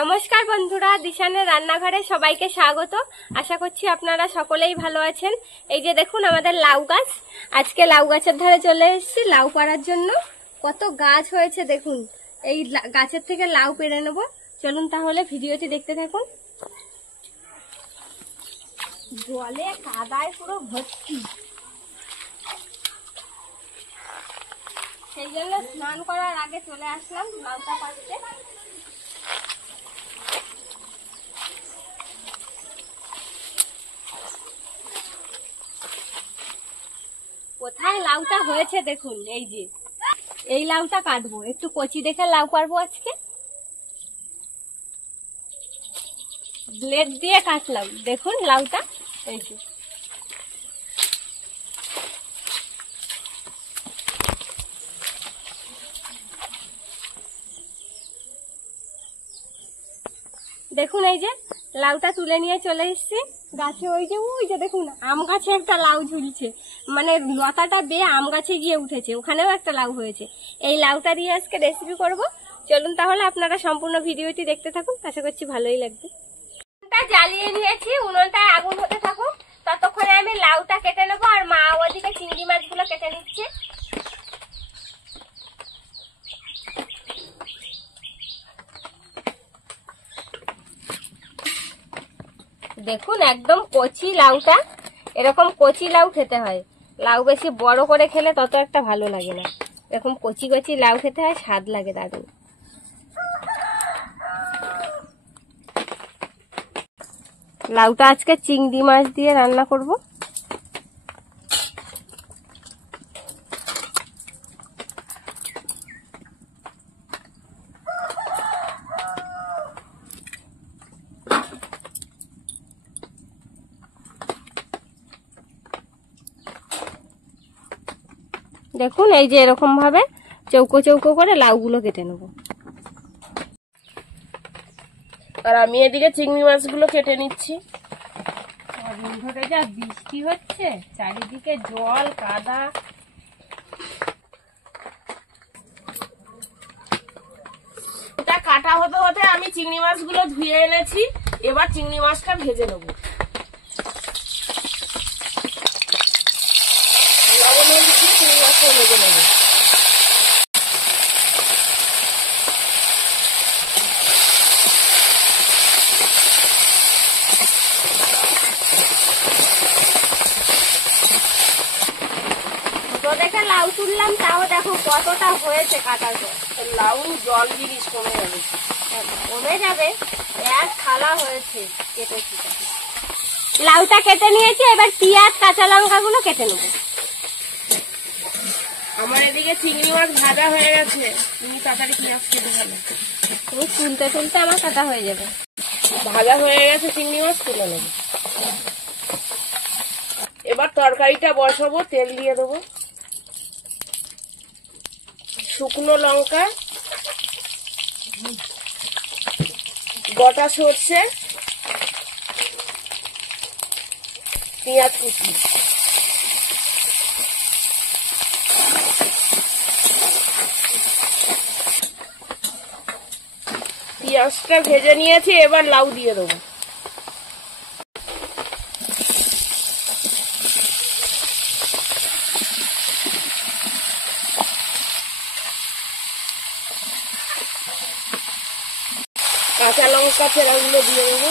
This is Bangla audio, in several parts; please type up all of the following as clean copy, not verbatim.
নমস্কার বন্ধুরা, দিশানের রান্নাঘরে সবাইকে স্বাগত। আশা করছি আপনারা সকলেই ভালো আছেন। এই যে দেখুন আমাদের লাউ গাছ, আজকে লাউ গাছের ধারে চলে এসেছি লাউ পাড়ার জন্য। কত গাছ হয়েছে দেখুন, এই গাছের থেকে লাউ পেড়ে নেব। চলুন তাহলে ভিডিওটি দেখতে থাকুন। জলে কাদায় পুরো ভর্তি, সেই জন্য স্নান করার আগে চলে আসলাম লাউটা পাড়তে। কোথায় লাউটা হয়েছে দেখুন, এই যে এই লাউটা কাটবো, একটু কচি দেখে লাউ কাটবো আজকে। ব্লেড দিয়ে কাটলাম, দেখুন লাউটা এই যে। দেখুন এই যে লাউটা তুলে নিয়ে চলে এসেছি গাছে। ওই যে দেখুন আম গাছে একটা লাউ ঝুলছে, মানে লতাটা বেয়ে আম গাছে গিয়ে উঠেছে, ওখানেও একটা লাউ হয়েছে। এই লাউটা দিয়ে আজকে রেসিপি করব। চলুন তাহলে আপনারা সম্পূর্ণ ভিডিওটি দেখতে থাকুন, আশা করছি ভালোই লাগবে। জ্বালিয়ে নিয়েছি, উনুনটায় আগুন হতে থাকুক, ততক্ষণে আমি লাউটা কেটে নেবো। আর মা ওদিকে চিংড়ি মাছগুলো কেটে নিচ্ছে। দেখুন একদম কচি লাউটা, এরকম কচি লাউ খেতে হয়। লাউ বেশি বড় করে খেলে তত একটা ভালো লাগে না, এরকম কচি কচি লাউ খেতে হয়, স্বাদ লাগে দারুণ। লাউটা আজকে চিংড়ি মাছ দিয়ে রান্না করব। দেখুন এই যে এরকম ভাবে চৌকো চৌকো করে লাউগুলো কেটে নেব। আর আমি এদিকে চিংড়ি মাছগুলো কেটে নিচ্ছি। ধরে যা বৃষ্টি হচ্ছে, চারিদিকে জল কাদা। এটা কাটা হতে হতে আমি চিংড়ি মাছগুলো ধুয়ে এনেছি। এবার চিংড়ি মাছটা ভেজে নেবো। লবণ হলুদ দিয়ে চিংড়ি মাছটা ভেজে নেবো। দেখে লাউ তুললাম, তাও দেখো কতটা হয়েছে কাটার পর। লাউ জল জিনিস কমে যাবে, কমে যাবে। এক থালা হয়েছে কেটেছি। লাউটা কেটে নিয়েছি, এবার পেঁয়াজ কাঁচা লঙ্কা গুলো কেটে নেবো। আমার এদিকে চিংড়ি মাছ ভাজা হয়ে গেছে, তুমি তাড়াতাড়ি পেঁয়াজ কেটে ফেলো। তুমি তুলতে তুলতে আমার কাটা হয়ে যাবে। ভাজা হয়ে গেছে চিংড়ি মাছ, তুলে নেবো। এবার তরকারিটা বসাবো, তেল দিয়ে দেবো। শুকনো লঙ্কা, গোটা সর্ষে, পেঁয়াজ কুচি, পেঁয়াজটা ভেজে নিয়েছি। এবার লাউ দিয়ে দেবো। কাঁচা লঙ্কা ফেরাগুলো দিয়ে দেবো।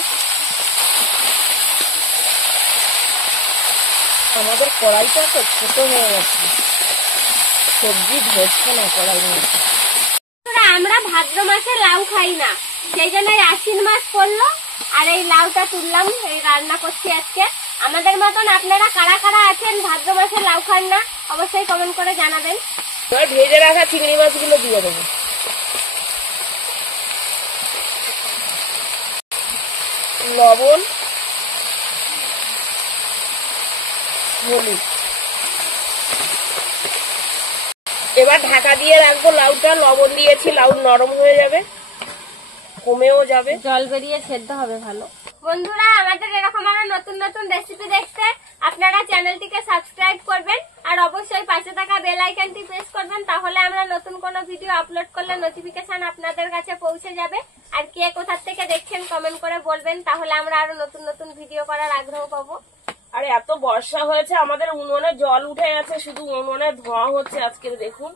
আমাদের কড়াইটা তো ছোট হয়ে গেছে, সবজি ধরছে না কড়াই মধ্যে। আমরা ভাদ্র মাসে লাউ খাই না, সেই জন্য আশ্বিন মাস পড়লো আর এই লাউটা তুললাম, এই রান্না করছি আজকে। আমাদের মতন আপনারা কারা কারা আছেন ভাদ্র মাসে লাউ খান না, অবশ্যই কমেন্ট করে জানাবেন। এবার ভেজে রাখা চিংড়ি মাছগুলো দিয়ে দেবো। লবণ, হলুদ। এবার ঢাকা দিয়ে রাখবো লাউটা। লবণ দিয়েছি, লাউ নরম হয়ে যাবে, কমেও যাবে, জল বেরিয়ে সেদ্ধ হবে ভালো। বন্ধুরা, আমাদের এরকম আরো নতুন নতুন রেসিপি দেখতে আপনারা চ্যানেলটিকে সাবস্ক্রাইব করবেন আর অবশ্যই পাশে থাকা বেল আইকনটি প্রেস করবেন, তাহলে আমরা নতুন কোনো ভিডিও আপলোড করলে নোটিফিকেশন আপনাদের কাছে পৌঁছে যাবে। আর কে কোথা থেকে দেখছেন কমেন্ট করে বলবেন, তাহলে আমরা আরো নতুন নতুন ভিডিও করার আগ্রহ পাবো। আর এত বর্ষা হয়েছে, আমাদের উনুনে জল উঠে গেছে, শুধু উনুনে ধোঁয়া হচ্ছে আজকে। দেখুন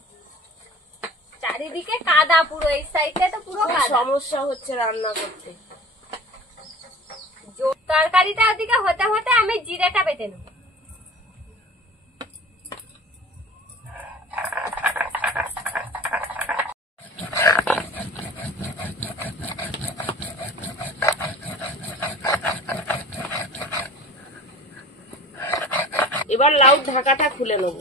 চারিদিকে কাদা, পুরো এই সাইডে তো পুরো খুব কাদা। সমস্যা হচ্ছে রান্না করতে। তরকারিটা ওদিকে হতে হতে আমি জিরেটা বেটে নেব। এবার লাউ ঢাকাটা খুলে নেব।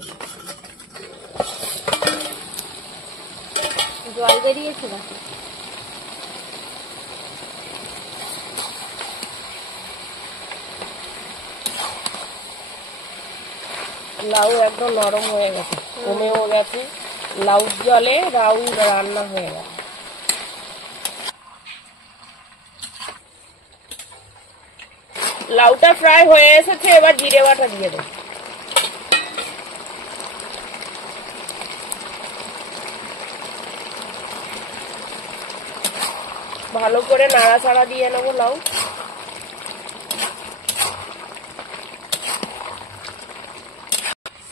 জল বেরিয়েছে বাকি। লাউ একদম নরম হয়ে গেছে, কমেও গেছে। লাউ জলে লাউ রান্না হয়ে গেছে। লাউটা ফ্রাই হয়ে এসেছে, এবার জিরে বাটা দিয়ে দেব। ভালো করে নাড়াচাড়া দিয়ে নেবো লাউ।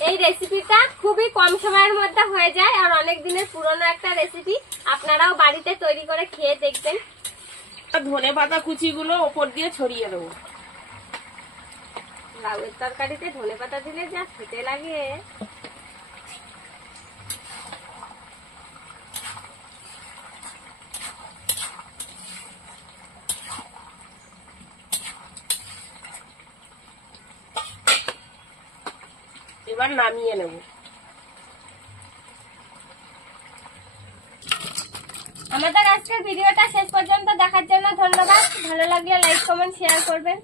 এই রেসিপিটা খুবই কম সময়ের মধ্যে হয়ে যায় আর অনেক দিনের পুরনো একটা রেসিপি। আপনারাও বাড়িতে তৈরি করে খেয়ে দেখবেন। ধনে পাতা কুচিগুলো ওপর দিয়ে ছড়িয়ে দেবো। লাউয়ের তরকারিতে ধনেপাতা দিলে যা খেতে লাগে। এবার নামিয়ে নেব। আমাদের আজকের ভিডিওটা শেষ পর্যন্ত দেখার জন্য ধন্যবাদ। ভালো লাগলে লাইক, কমেন্ট, শেয়ার করবেন।